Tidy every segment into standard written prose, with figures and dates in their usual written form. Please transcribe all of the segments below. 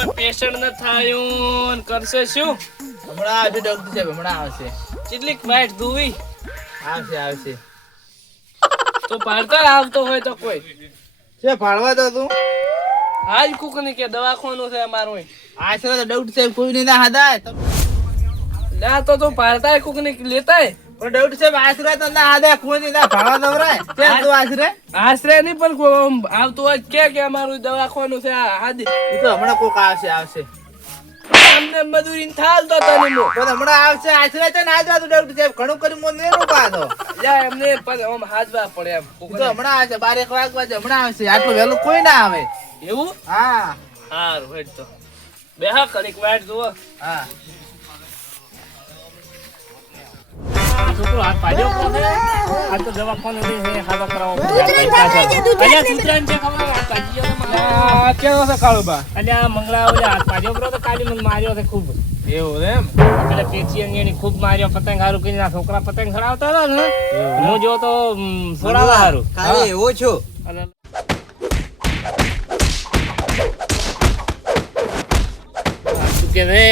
કોઈ પેશન્ટ ન થાયું ને કરશે શું? હમણાં આવશે ડોક્ટર સાહેબ, હમણાં આવશે. કેટલીક વાઈટ દુવી આવશે. તો પાડતા આવતો હોય તો કોઈ છે ફાળવા તો તું હાલ કુકની કે દવાખાનું છે અમારું. આશરે તો ડોક્ટર સાહેબ કોઈ નહીં ના હાદાય ના તો પાડતા કુકની લેતાય પણ ડોક્ટર સાહેબ આશરે તો ના હાદાય કોઈ નહીં ના ફાળવા દવરાય છે તું આશરે આશરે નહીં પણ કોઈ આવતું હોય કે અમારું દવાખાનું છે આ હાદી એ તો હમણાં કોક આવશે અમને મજૂરી થાલ તો તને મો તો હમણાં આવશે આશરે તો ના જવા ડોક્ટર સાહેબ ઘણું કરી મોન નહીં રોકા તો જા એમને આમ હાજવા પડે એમ એ તો હમણાં આવશે 12 વાગ્યા હમણાં આવશે આટલું વહેલું કોઈ ના આવે એવું હા હારું હેડ તો બેહા કડીક વાઈટ જુઓ હા છોકરો હાથ પાડ્યો કોને આ તો દવાખાને દે હાલો કરાવો અલ્યા સુતરાન છે ખબર હાથ પાડ્યો આ કેવો છે કાળુબા અલ્યા મંગળા ઓલે હાથ પાડ્યો બ્રો તો કાલી મને માર્યો છે ખૂબ એવું એમ પેલા પેચી અંગેની ખૂબ માર્યો પતંગ હારું કરીને આ છોકરા પતંગ ચડાવતા હતા ને હું જો તો છોડાવા હારું કાલે એવો છો કે રે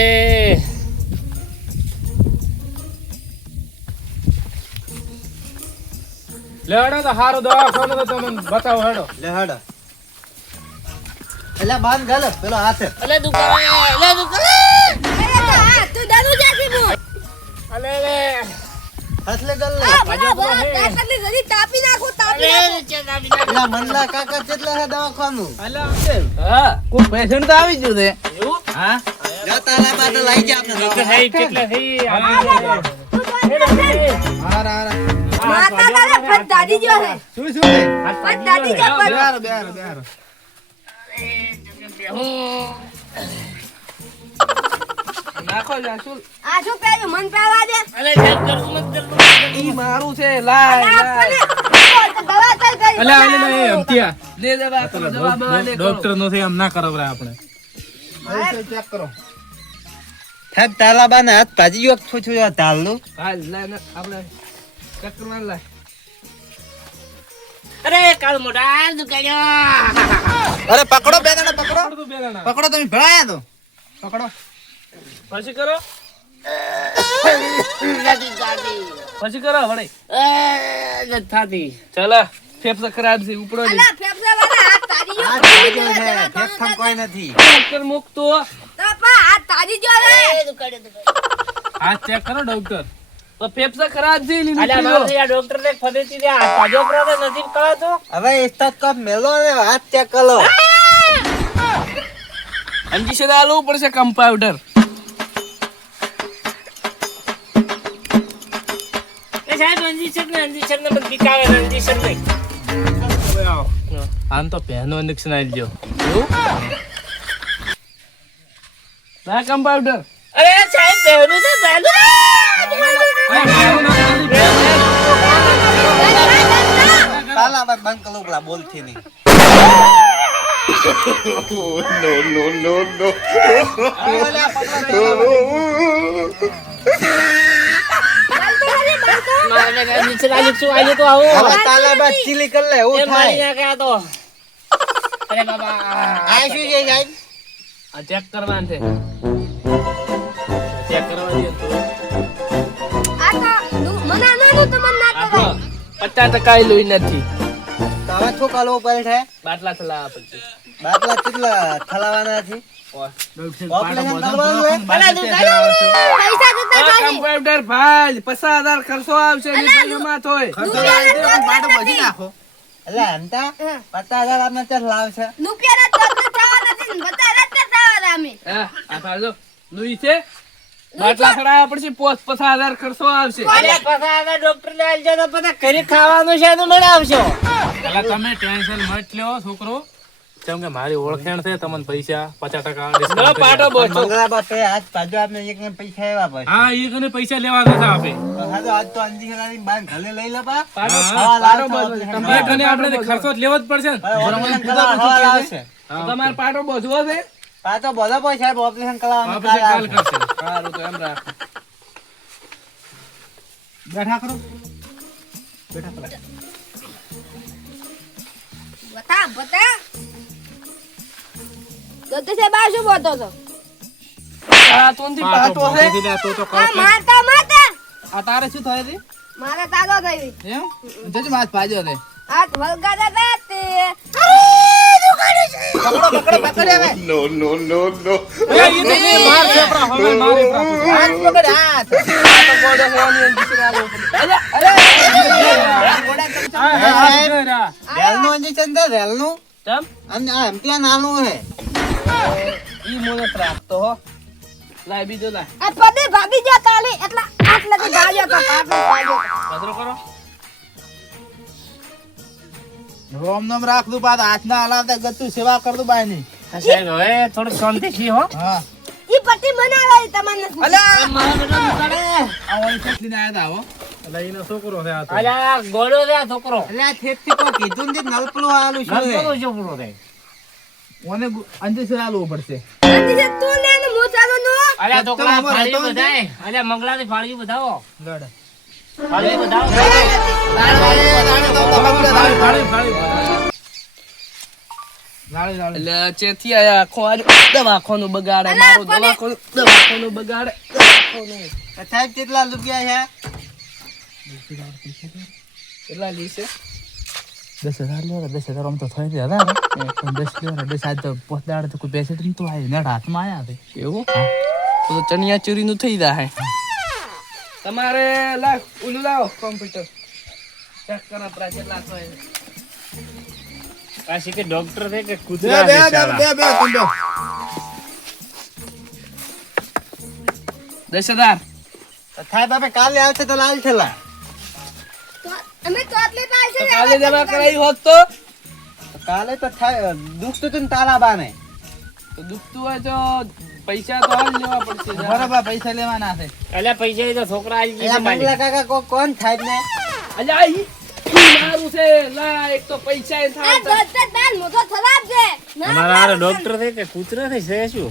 લેડો તો હારો દવાખાનો તો તમને બતાવો હેડો લે હડ એલા બાંધ ગાલ પેલો હાથ અલે દુકાન તું દારૂ જાતી બોલ અલે રે હાથ લે ગાલ દાખલી જરી તાપી નાખો એલા મનલા કાકા કેટલા છે દવાખાનું અલા હા કોઈ પેશન્ટ તો આવી ગયું છે એવું હા જા તારા બાદ લઈ જા આપણે તો હે કેટલા હે હારા માતા દાદા ફટ દાદી જો હે શું ફટ દાદી જો પર બેહારો નાખો જાસુલ આ શું પેલું મન પાવા દે અલે જેમ કરતું મત ઈ મારું છે લાય દવા કઈ કરી અલે આલે ને અમતિયા દે દવા જવાબ દે ડોક્ટર નો છે એમ ના કરાવરા આપણે ચેક કરો સાહેબ તાલાબા ને હાથ ભાજી ગયો છો તાલનું હાલ લાય ને આપણે ચક્કરમાર લાય અરે કાળ મોઢા દુકાન્યો અરે પકડો બે જણા પકડો બે જણા પકડો તમે ભળાયા તો પકડો પછી કરો પછી કરો વડે થાતી ચાલો ફેફસા ખરાબ છે ઉપડો દે અલા ફેફસા વાળા હાથ તાજી જો હાથ ભાજી છે ફેફસા કોઈ નથી ડોક્ટર મુકતો તપા હાથ તાજી જો રે હાથ ચેક કરો ડોક્ટર તો ફેફસા ખરાબ છે લીધું અલ્યા મારે આ ડોક્ટર ને ફદેતી દે આ પાજો પ્રો નથી કળાતો હવે સ્ટેથોસ્કોપ મેલો ને હાથ ચેક કરો અંજીશન આલવું પડશે કમ્પાઉન્ડર એ સાહેબ અંજીશન ને બસ બીકાવે અંજીશન નહીં આમ તો પહેનો ઇન્જેક્શન આવી ગયો ના કમ્પાઉન્ડર અરે સાહેબ પહેલું છે પહેલું તાલા બાદ બંધ કરો પેલા બોલથી નહીં અંજીશન આલી તો આવો હવે તાલા બાદ ચીલી કર લે એ એવું મારી થાય નાખ્યા તો અરે બાબા આ શું છે સાહેબ આ ચેક કરવાનું છે ચેક કરવા દે તો આ તો મના નાનું તો મન ના આપણો કરાય 50% લોહી નથી તો હવે શું કરવું પડે છે બાટલા ચલાવવા પડશે બાટલા કેટલા થલાવાના છે ઓપરેશન કરવાનું છે અલા દુકાન પૈસા જતા ખાલી કમ્પાઉન્ડર ભાઈ 50,000 ખર્ચો આવશે ને ભાઈઓમાં તોય ખર્ચો લાવી દે પણ બાટો ભજી નાખો એટલે આમતા 50,000 આપણે ચાલ લાવશે રૂપિયા તો થવા નથી ને બધા રસ્તે થવા અમે હા આ પાડો લોહી છે બાટલા ચડાવવા પડશે 50,000 ખર્ચો આવશે અરે પસા ડોક્ટર ને આલજો તો બધા ઘરે ખાવાનું છે તો બનાવશો પેલા તમે ટેન્શન મત લ્યો છોકરો કેમ કે મારી ઓળખાણ છે તમને પૈસા 50% નો ડિસ્કાઉન્ટ પાટો બોચો મંગળા બાપે હાથ પાજો આપણે એક ને પૈસા આવ્યા પછી હા એ કને પૈસા લેવા નથી આપે હા તો આજ તો અંજી ખલાની બાંધ ઘરે લઈ લે બા પાટો હવા પાટો લાવતો બોચો આપણે. એ કને આપણે ખર્ચો જ લેવો જ પડશે ને ઓપરેશન કરાવવા હવા લાવશે તમારે પાટો બોચવો છે પાછો બધા પૈસા સાહેબ ઓપરેશન કરાવવા ઓપરેશન કાલ કરશે સારું તો એમ રાખ બેઠા કરો બતા બતા ડોક્ટર સાહેબ આ શું બોલતો હતો આ તોંથી પાટો હે આ માતા માતા આ તારે શું થાય છે મારા તાતો થઈ એમ જજ માસ ભાજ્યો રે હાથ વળગાતા હતા તે પકડો પકડે હવે માર છેપરા હવે મારી પ્રાપુ હાથ પકડ હાથ આ તો ગોડો હોવાની ઇન્જેક્શન આલો રેલનું ઇન્જેક્શન દે રેલનું ચમ અને આ એમ્પ્લાન આનું હે ઈ મોને રાખતો હો લાય બીજો લાય આ પદે ભાગી ગયા કાલે એટલા આટલા થી ગાજો તો પાટો કચરો કરો રોમ નામ રાખ દઉં પાછા હાથના હલાવતા ગતું સેવા કર દઉં બાયની સાહેબ હવે થોડું શાંતિ થી હો હા ઈ પટ્ટી બનાવાય તમને અલ્યા મારા બેટા નીકળે આ ઓય કેટલી ના આયા આવો એટલે એનો છોકરો છે આ તો અલ્યા ગોળો રે આ છોકરો અલ્યા થેટથી કો કીધું ને નલપલું આલું શું નલપલો હે જો પૂરો રે ઓને અંજેસર આલવું પડશે અંદી તું ને ને મોચાનો નો અલ્યા છોકરા તો અમારે ફાળી તો બધાય અલ્યા મંગળાની ફાળી બધાવો લડ ફાળી બધાવો એટલે ચેથી આયા આખો આજ દવાખાનું બગાડે મારો દવાખાનું બગાડે સાહેબ કેટલા રૂપિયા છે કેટલા લીસે 10,000 લેવા 10,000 આમ તો થઈ ગયા હતા પણ 10 લેવા 10 આજ તો પોતદાડ તો કોઈ પૈસે તો આવી ને હાથમાં આયા છે એવું તો ચણિયા ચોરી નું થઈ જાય તમારે લાવ ઓલું લાવો કોમ્પ્યુટર ચેક કરો પ્રાઇસ કેટલા થાય કાશી કે ડોક્ટર છે કે કૂતરા છે સાલા 10,000 સાહેબ આપણે કાલે આવશે તો લાલ છેલા અમે તો આટલે પાસે કાલે જમા કરાવી હોત તો કાલે તો થાય દુખતું હતું ને તાલાબાને દુખતું હોય તો પૈસા તો હાલ લેવા પડશે બરાબર પૈસા લેવાના છે અલ્યા પૈસા તો છોકરા આવી અલ્યા ગયા મંગલા કાકા કોણ સાહેબ ને અલ્યા ઈ મારું છે લા એક તો પૈસા એ આ થાય ડોક્ટર તાર મોટો ખરાબ છે ના અમારા હારે ડોક્ટર છે કે કૂતરા છે શું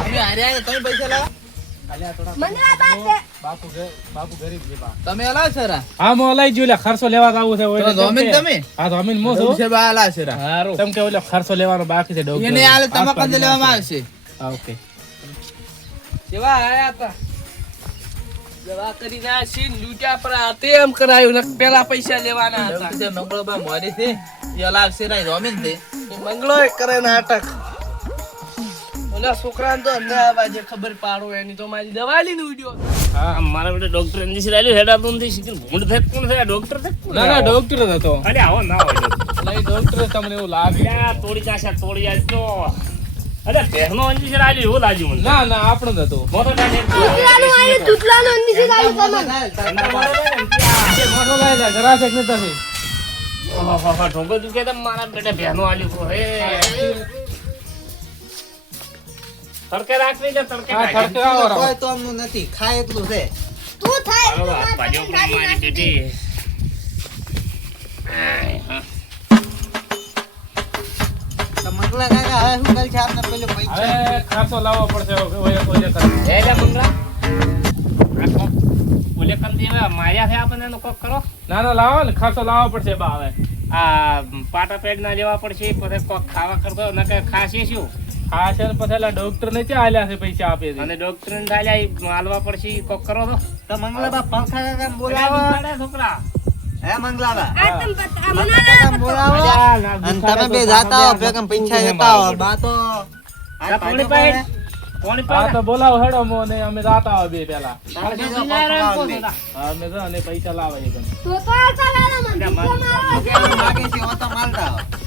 અમે હાર્યા તમે પૈસા લાવો મને આ બાત છે બાપુ ગરીબ છે બા તમે અલાવ સરા હા મો લઈ જો લે ખર્ચો લેવા આવું છે ઓય તો ધોમીન તમે હા ધોમીન મો છો છે બા અલાવ સરા હારું તમ કે ઓલે ખર્ચો લેવાનો બાકી છે ડોક્ટર એને આલે તમે કંદ લેવામાં આવશે હા ઓકે કેવા આયા હતા દવા કરી ના સીન લૂટ્યા પર આતે એમ કરાયું ને પેલા પૈસા લેવાના હતા તે મંગળબા મોડી છે એ અલાવ સરા ધોમીન છે મંગળો કરે નાટક ઓલા છોકરાને તો અંદર આવા જે ખબર પાડો એની તો મારી દવા લઈને ઉડ્યો હા મારા બેટા ડોક્ટર ઇન્જેક્શન આલ્યું હેડા તો નથી શીખી ભૂંડ ફેક કોણ છે ડોક્ટર છે ના ના ડોક્ટર જ હતો અલ્યા આવો ના હોય લઈ ડોક્ટર તમને એવું લાગે અલ્યા તોડી જાશે તોડી જાય તો અલ્યા પહેનો ઇન્જેક્શન આલ્યું એવું લાગ્યું મને ના ના આપણો જ હતો મોટો ટાઈમ તૂટલાનું આયું તૂટલાનું અંદી થી આવી તમને મોટો લઈ લે જરા છે કે નથી ઓહો ઠોકો દુખે તો મારા બેટા પહેનો આલ્યું હે તડકે રાખવી છે તડકે હા ખર્ચો આવો રાવ કોઈ તો અમનું નથી ખાય એટલું છે તું થાય હાલો વાત પાજો મારી બેટી તો મંગલા કાકા હવે શું કલ છે આપને પેલો પૈસા હવે ખર્ચો લાવવો પડશે ઓય ઓય કરી લે મંગળા ઓલે કમ દેવા માર્યા છે આપણને એનો કોક કરો ના ના લાવો ને ખર્ચો લાવવો પડશે બા હવે આ પાટા પેડ ના લેવા પડશે પછી કોક ખાવા કરતો નકે ખાશે શું હા છે ને પછી એલા ડોક્ટર ને ક્યાં આલ્યા છે પૈસા આપે છે અને ડોક્ટર ને ચાલ્યા માલવા પડશે કોક કરો તો મંગલાબા પંખા કાકા બોલાવો બોલાવો છોકરા હે મંગલાબા આ તમ પતા મના કાકા બોલાવો અને તમે બે જાતા હો ભેગમ પૈસા લેતા હો બા તો કોણી પાડ કોણી હા પાડ તો બોલાવો હેડો મો ને અમે જાતા હોય બે પેલા બીજા હા અમે તો અને પૈસા લાવે છે તો આલતા લાલા મન મારો માગે છે ઓ તો માલતા હો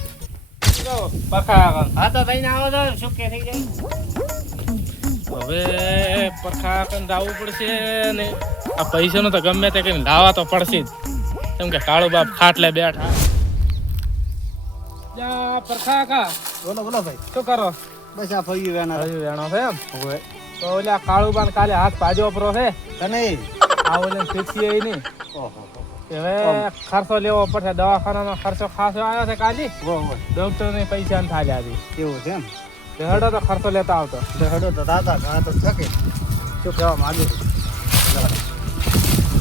પખા હા તો થઈને આવો તો શું કે થઈ જાય હવે પખા કન લાવવું પડશે ને આ પૈસાનો તો ગમે તે કઈ લાવવા તો પડશે જ કેમ કે કાળો બાપ ખાટલે બેઠા જા પરખા કા બોલો બોલો ભાઈ શું કરો બસ આ ફરી વેના હજુ વેણો છે એમ તો ઓલા કાળુ બાન કાલે હાથ પાજો પરો છે તને આ ઓલે ફિક્સી એ નહીં હવે ખર્ચો લેવો પડશે દવાખાનાનો ખર્ચો ખાસો આવ્યો છે કાલી ડોક્ટર ને પૈસા ને થાલ્યા હતી એવું છે એમ હડો તો ખર્ચો લેતા આવતો હડો તો દાદા ઘા તો શકે શું કહેવા માંગુ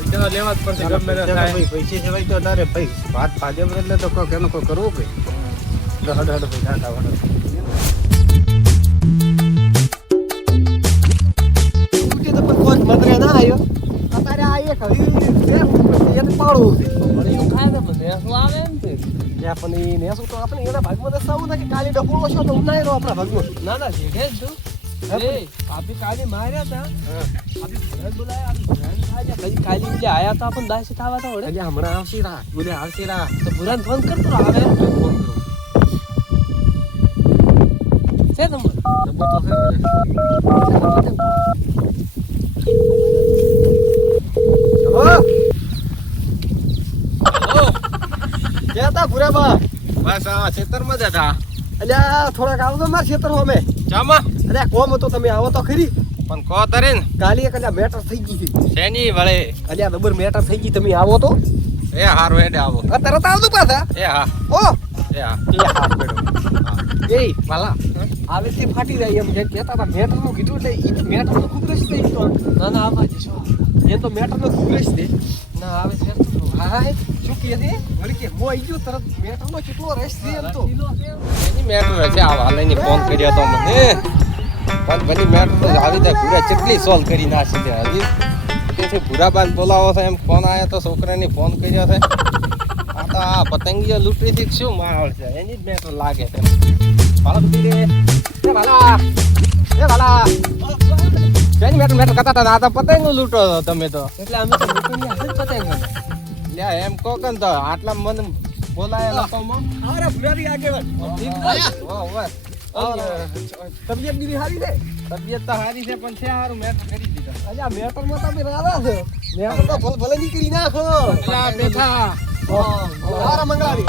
પૈસા લેવા જ પડશે ગમે તે થાય ભાઈ પૈસે જવાય તો તારે ભાઈ વાત પાજે એટલે તો કોઈ એનો કોઈ કરવું ભાઈ હડો હડો ભાઈ દાદા હડો મતરે ના આવ્યો અત્યારે આ એક હરી એને પાડવું છે ભણ્યું ખાય ને પણ ભેંસું આવે એમ છે. ત્યાં પણ એ નેસું તો આપણે એના ભાગમાં તો સાવું નથી કાલી ડફોળો છો તો ઉનાય આપણા ભાગમાં ના ના શીખે જ છું. એ આપી કાલી માર્યા હતા. આપી ભરત બોલાયા, આપી ભરત આયા. પછી કાલી એટલે આયા તા પણ દાસી થાવા તો વળે. એટલે હમણાં આવશે રા બોલે આવશે રા તો ભુરાને ફોન કરતો આવે. ફોન કરો છે તમારે નંબર તો છે ક્યાં તા ભુરાબા બસ આ ખેતરમાં જ હતા. અલ્યા થોડાક આવજો મારા ખેતરમાં અમે ચામાં અલ્યા કોમ હતો તમે આવો તો ખરી પણ કો તરે ને કાલી એક અલ્યા મેટર થઈ ગઈ છે શેની વળે અલ્યા ડબર મેટર થઈ ગઈ તમે આવો તો એ હારું હેડે આવો આ તરત આવજો પાછા એ હા ઓ એ હા એ હા મેડમ એ વાલા આવે તે ફાટી જાય એમ જેમ કહેતા હતા મેટર નું કીધું એટલે ઈ તો મેટર નો ખૂબ રસ છે ઈ તો ના ના આવા જઈશું. એ તો મેટર નો ખૂબ રસ છે ના આવે છે તો હા શું કહે છે વળી કે હું આવી ગયો તરત મેટર નો કેટલો રસ છે એમ તો એની મેટર છે આ વાલેની ફોન કર્યો તો મને પણ બની મેટર તો આવી દે પૂરા કેટલી સોલ્વ કરી નાખી દે હજી તેથી પૂરા બાદ બોલાવો છે એમ ફોન આવ્યો તો છોકરાની ફોન કર્યો છે આ તો આ પતંગીઓ લૂંટવીથી શું માહોલ છે એની જ મેટર લાગે છે ભાલા બુટી રે એ ભાલા શેની મેટર કરતા હતા આ તો પતંગ લૂંટો છો તમે તો એટલે અમે તો લોકોની હાથ જ પતાવી ગયા. લ્યા એમ કહો કે તો આટલા મને બોલાયા લોકોમાં અરે ભુરારી આગેવાન વાહ વાહ તબિયત બીજી સારી છે તબિયત તો સારી છે પણ છે સારું મેટર કરી દીધા અલ્યા મેટર માં તમે રાવા છો મેટર તો ભલે નીકળી નાખો પેલા બેઠા આરા મંગળારી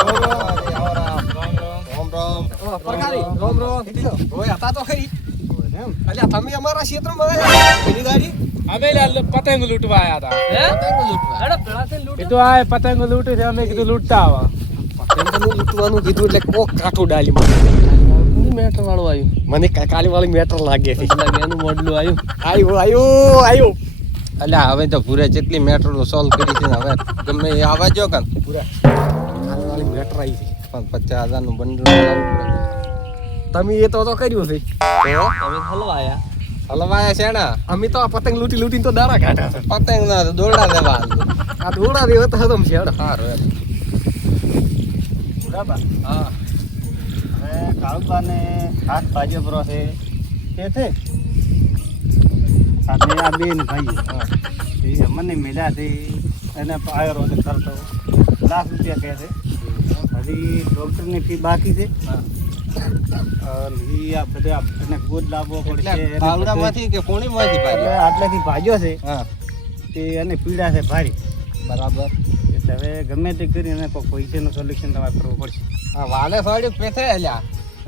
રામ રામ પરકારી રોમ રોમ ઓય હતા તો ખરી અલ્યા તમે અમારા ક્ષેત્રમાં આવ્યા પેલી ગાડી અમે પતંગ લૂંટવા આયા હતા પતંગ લૂંટવા. હેડો પેલાથી લૂંટો. કીધું આ પતંગ લૂંટી છે અમે કીધું લૂંટતા આવા પતંગનું લૂંટવાનું કીધું એટલે કોક કાઠો ડાલી મને મેટર વાળું આવ્યું. મને કાલી વાળી મેટર લાગે છે એટલે એનું મોડલું આવ્યું. આયો અલ્યા હવે તો પૂરે જેટલી મેટરો સોલ્વ કરી છે ને હવે ગમે એ આવવા જો કાન કાલી વાળી મેટર આવી છે પણ 50,000 નું બંડલ લાવવું પડે તમે એ તો કર્યું છે તમે હલવા આયા. હલવાયા છે ને અમે તો આ પતંગ લૂંટીને તો દાડા કાઢ્યા છે પતંગ ના દોરડા દેવા આ દોડા દેવા તો હદમ છે સારું બરાબર હા હવે કાળુબાને હાથ ભાજ્યો પરો છે કે છે આ બેન ભાઈ એ મને મળ્યા છે એને આવ્યો હતો ખર્ચો ₹1,00,000 કહે છે હજી ડૉક્ટરની ફી બાકી છે અને ઈ આ બધા એને ગોદ લાવવો પડશે એટલે પાવડામાંથી કે કોણીમાંથી એટલે પાડ્યા આટલેથી ભાજ્યો છે હા તે એને પીડા છે ભારી બરાબર એટલે હવે ગમે તે કરીને કોઈ પૈસાનું સોલ્યુશન તમારે કરવું પડશે હા વાલે સોડ્યું પેથે અલ્યા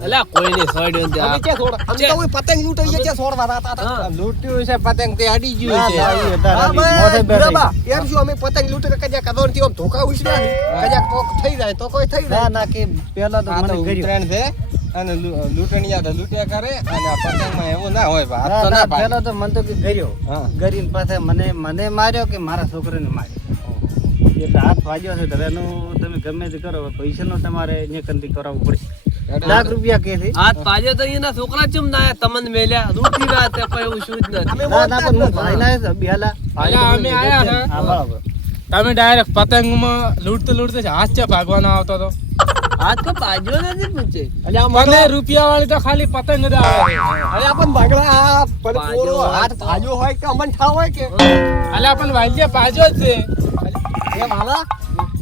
અલ્યા કોઈને સોડ્યો નથી. અમે ક્યાં છોડ અમે તો કોઈ પતંગ લૂંટાઈએ ક્યાં છોડવા હતા હા. લૂંટ્યું છે પતંગ તે અડી ગયું છે ના, ઈ હતા, હા, મોઢે ભાઈ, બેઠા બરાબર. એમ શું અમે પતંગ લૂંટીને કજાક કદોરથી આમ ધોકા ઉછળ્યા છે. કજાક તો થઈ જાય તો કોઈ થઈ ના જાય ના કે પેલા તો આ તો મને કર્યું ઉત્તરાયણ છે અને લૂંટણિયા તો લૂંટ્યા કરે અને આ પતંગમાં એવું ના હોય ભાઈ હાથ તો ના ના ના પાડે પેલો તો મને તો કે કર્યો હા કરીને પાસે મને માર્યો કે મારા છોકરાને માર્યો એટલે હાથ વાગ્યો છે તો એનું તમે ગમે તે કરો હવે પૈસાનો તમારે નિકંતી કરાવવું પડશે ₹1,00,000 કે છે હાથ પાડ્યો તો એના છોકરા ચમ ના આયા, તમને મેલ્યા લૂંટી રહ્યા તે કોઈ એવું શું જ નથી. ના ના પણ હું ભાઈના છે બેલા અલ્યા, અમે આયા છે. હા બરાબર તમે ડાયરેક્ટ પતંગમાં લૂંટતે લૂંટતે હાથ ચા ભાગવાનો આવતો હતો હાથ તો પાડ્યો નથી પૂછે. અલ્યા મને મને રૂપિયા વાળી તો ખાલી પતંગ જ આવે અલ્યા પણ ભાગલા આ પણ ભાગ્યો પોરો હોય હાથ તો. ભાગ્યો હોય કે અમન ઠાવ હોય કે અલ્યા પણ વાલ્યા પાજો જ છે એ વાલા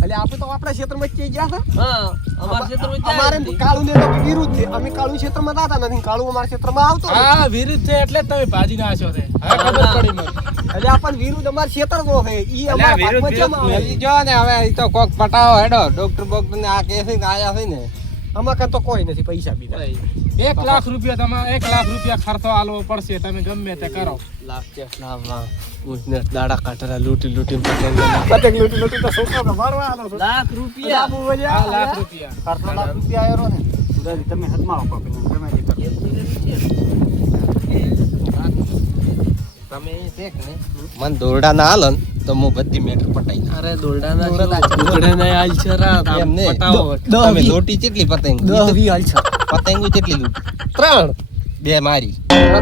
અલ્યા આપણે તો આપણા ક્ષેત્રમાં જ ગયા હતા હા અમારા ક્ષેત્રમાં જાય અમારે નથી. કાળુને તો વિરુદ્ધ છે અમે કાળુ ક્ષેત્રમાં જતા નથી કાળુ અમારા ક્ષેત્રમાં આવતો નથી. હા વિરુદ્ધ છે એટલે જ તમે ભાજી નાખ્યો છે હવે ખબર પડી મને એટલે આપણને વિરુદ્ધ અમારા ક્ષેત્રનો છે ઈ અમારા ભાગમાં કેમ આવે? મેલી જો ને હવે ઈ તો કોક પટાવો હેડો ડોક્ટર બોક્ટર ને આ કે છે ને આયા છે ને આમાં કાં તો કોઈ નથી પૈસા બીજા ₹1,00,000 તમારે ₹1,00,000 ખર્ચો આલવો પડશે તમે ગમે તે કરો લાખ છે, લાખ માં. પૂછને દાડા કાઢરા લૂંટી લૂંટી પતંગ પતંગ લૂંટી લૂંટી તો છોકરા તો મારવા આલો છો. લાખ રૂપિયા. બાબુ બોલ્યા, આ ₹1,00,000 ખર્ચો ₹1,00,000 આવ્યો ને સુધારી તમે હદમાં આપો ગમે તે કરો તમે છે કે નહીં મન દોરડા ના હાલન તો હું બધી મેટર પટાઈ નાખ. અરે દોરડાના દોરડાના હાલ છે રાત. એમ નહીં. પટાવો. તમે લોટી કેટલી પતંગ પતંગો કેટલી લૂંટી 3 2 મારી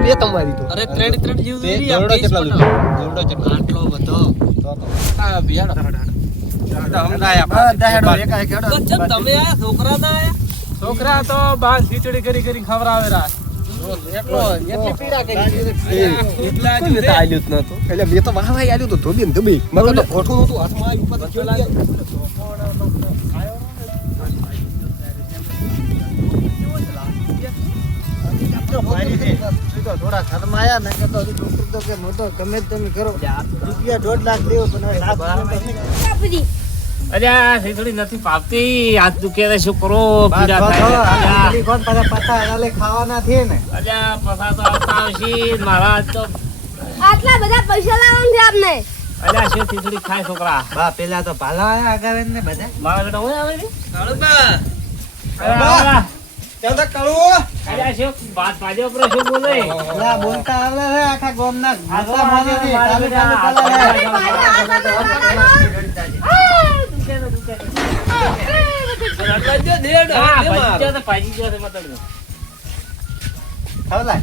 બે તમારી તો અરે ત્રણ જેવું તે દોરી, આ દોરડો પીસ કેટલા પટાવો. લૂંટી આવડો છે આટલો બધો તો આ બિયાડો સમજાયા તો ચમ તમે આ છોકરા ના આયા? છોકરા તો બહાર ખીચડી કરી ખવડાવે રાત. એટલી પીડા કરી એટલા જ એટલે મેં તો વાહ આલ્યું તો ધોબી ને ધબી મગર તો ખોટું નતું હાથમાં આવ્યું ઉપર તો થોડા ઘરમાં આયા ને કે તો હજી ડોક્ટર તો કે મોટો ગમે તે તમે કરો રૂપિયા 1.5 લાખ લેવો પણ હવે લાખ આપી અલ્યા ખીચડી નથી પાવતી હાથ દુખે છે શું કરો પીડા બાદ થાય બાદ છે. અલ્યા, કોણ પાછા પત્તા હાલે ખાવાના છે ને અલ્યા પસા તો આવતા આવશે મારા હાથ તો આટલા બધા પૈસા લાવવાનું છે આપને. અલ્યા શું ખીચડી ખાય છોકરા બા પેલા તો ભાલા આયા આગળ ને બધા મારા બેટા હોય આવે ને કાળુબા, અલ્યા ચાલતા કાળું અલ્યા શું વાત પાજો પર શું બોલે અલા બોલતા આવડે છે આખા ગામના આટલા ભાષા મને બોલે છે. મારા ચાલુ બેટા ચાલુ ચાલુ અરે મારે આ તો રડવા દો, દેડ, હા દે મારો. ભાજી ગયો છે મતલબ ખાવલા.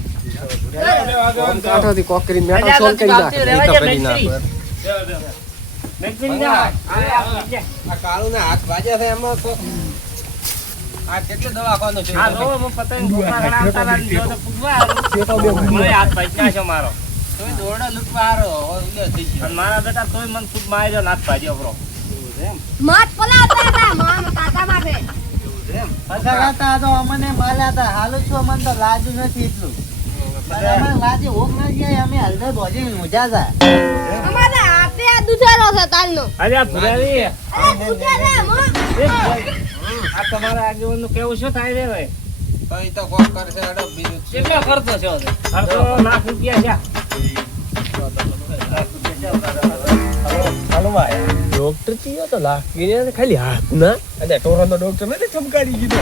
કાઠોથી કોક કરીને મેટલ અલ્યા સોલ્વ કરી નાખ રેવા તો દે કરી નાખ. મેક્સરી ના આ કાળું ને હાથ વાજે છે એમાં તો આ કેટલો દવાખાનો છે હા નો હું પતંગ ગોપા ગણાવતા ના જો તો પૂછવા મને હાથ ભાજી છો મારો તોય દોરડો લૂંટવા હારો ઉલ્યો થઈ ગયો અને મારા બેટા તોય મને ખૂબ માર્યો નાથ ભાજ્યો બ્રો માત પલાવતા હતા મામા કાકા માટે. પાછા ગાતા તો અમને માલ્યા હતા હાલું છું અમને તો લાજુ નથી એટલું પણ અમારે લાજે હોક ના જાય અમે હલદર ભોજી મજા જાય અમારે હાથે આ દુધારો છે તાલનો. અલ્યા ભુરાવી અરે દુધા છે મો. આ તમારા આગેવાનનું કેવું શું થાય રે ભાઈ તોય તો કોક કરશે અડો બીજું શું? કેટલો ખર્ચો છે હવે? ખર્ચો લાખ રૂપિયા છે ડોક્ટર ચીયો તો લાગી ખાલી હાથ ના અને ટોરનો ડોક્ટર ને ચમકારી દીધો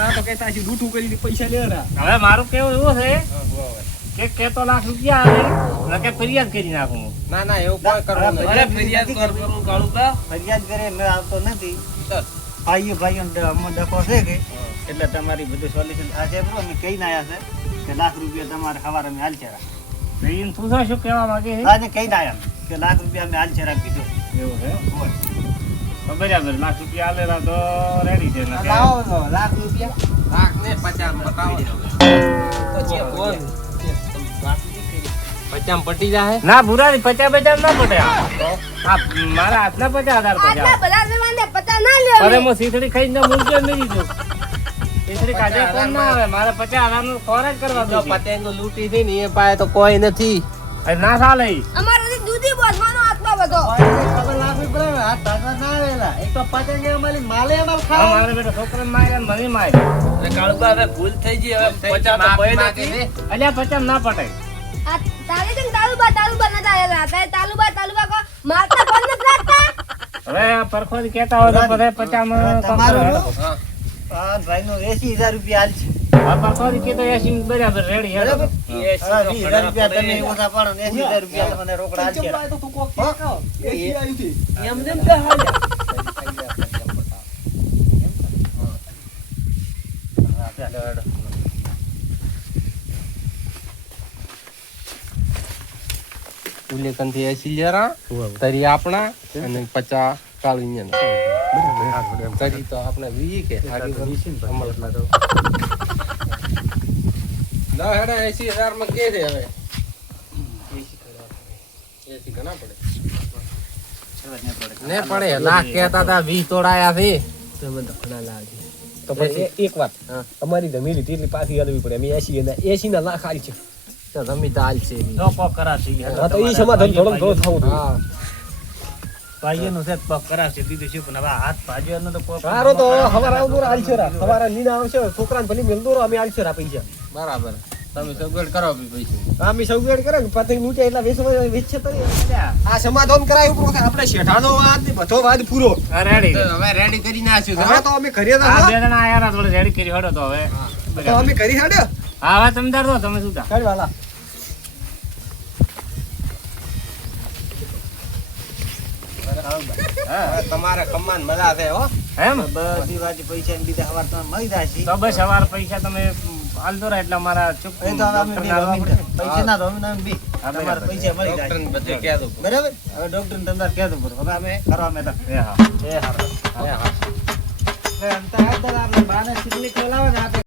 આ તો કહેતા છે ડૂઠું કરીને પૈસા લેરા હવે મારું કેવું એવું છે કે તો લાખ રૂપિયા આવે કે ફરિયાદ કરી નાખું હું. ના ના એવું કોઈ કરવું નહીં. અરે ફરિયાદ કરું કાળુબા. ફરિયાદ કરે મેં આવતો નથી ચાલ. ભાઈઓ અમને ડકો છે કે એટલે તમારી બધું સોલ્યુશન થશે બરો અમે કહીને આવ્યા છે કે લાખ રૂપિયા તમારે સવારે અમે હાલ છે તો એને પૂછો શું કહેવા માંગે છે હા ને કહીને આવ્યા કે લાખ રૂપિયા અમે હાલ છે કીધું એવું છે તો બરાબર લાખ રૂપિયા આલેલા તો રેડી છે ને કે લાવો તો લાખ રૂપિયા લાખ ને 50 બતાવો તો જે કોણ? પચામ પટી જાય ના ભુરાની 50 ના પટે આ મારા હાથના 50,000 આટલા પચાસ બધા લેવાને પતા ના અરે લેવા. હું સીધડી ખાઈને મૂંઝ્યો જ નહીં દીધું સીધડી કાઢે કોણ ના આવે મારે 50,000 નું ખોરાક કરવા જો દો પતંગો લૂંટી છે ને એ પાસે તો કોઈ નથી ના ચાલે ઈ. અમારે દૂધી બોધવાનો હાથમાં બધો. ખબર લાખ રૂપિયા હાથ ભાગવા ના આવેલા એક તો પતંગ અમારી માલે અમારે હા, ખાવા મારે બેટા છોકરાને માર્યા ને મને માર્યા અરે કાળુબા, હવે ભૂલ થઈ ગઈ. હવે 50 તો ભય નથી. અલ્યા 50 ના પટે આ તારે કેમ તાલુબા નતા આયેલા. તારે તાલુબા કો મારતા બંધ નથી રાખતા. હવે આ પરખોથી કહેતા હોય તો બધા 50 માં કામ તમારું કરે. હા ભાઈ નો 80,000 રૂપિયા હાલ છે આ પરખોથી કહેતો 80 બરાબર રેડી હેડો બરાબર? 20,000 રૂપિયા તમે ઓછા પાડો ને 80,000 રૂપિયા તમને રોકડા હાલ છે એમ જેમ કે હાલ્યા. ઉલ્લેખન થી 80 જરા તરી આપણા અને 50 કાળું ઇન્જન તરી તો આપણે 20 કે ના હેડા 80,000 માં કે છે હવે 80 ઘણા પડે ને પડે લાખ કહેતા હતા 20 તોડાયા છે તો પછી એક વાત અમારી જમીન લીધી એટલે પાછી હલવી પડે અમે 80 ના લાખ આલી છે તો જમી દાલ છે જો પગ કરાશે હા તો ઈ સમાધાન થોડો થોડો થવું જોઈએ હા ભાઈઓનું છે પગ કરાશે બીજું શું પણ હવે હાથ ભાજ્યો એનો તો પગ સારો તો હવાર આવતો આલશેરા સવારે નીના આવશે છોકરાને ભલી મેલદો અમે આલશેરા પૈસા બરાબર તમે સગવડ કરો બી પૈસા અમે સૌગેડ કરે ને પતંગ લૂંટે એટલા વેચવા વેચે તો અલ્યા, આ સમાધાન કરાયું પૂરો આપણે શેઠાનો વાદ ને બધો વાદ પૂરો આ રેડી તો હવે રેડી કરી નાખ્યું હવે તો અમે કરીએ તો આ હા. બે જણા આયા હતા, થોડું રેડી કરી હડો તો હવે તો અમે કરી હાડ્યો હા હવે સમજાર દો તમે શું કાઢ વાલા હવે તમારે કમાન મજા છે હો એમ બધી વાત પૈસા ને બીજા સવાર તમે મળી જશે તો બસ સવાર પૈસા તમે હાલ તો એટલે અમારા ચૂપ એ તો હવે અમે બી રમીને પૈસા ના રમીને અમે બી તમારે પૈસા મળી જાય ડોક્ટરને બધે કહી દો. બરાબર હવે ડોક્ટરને તમે તાર કહેજો બરો હવે અમે કરવા અમે તાર એ હા એ હારો હા, હા. અંતર આપણે બાને સિગલી ખોલાવે ને આપણે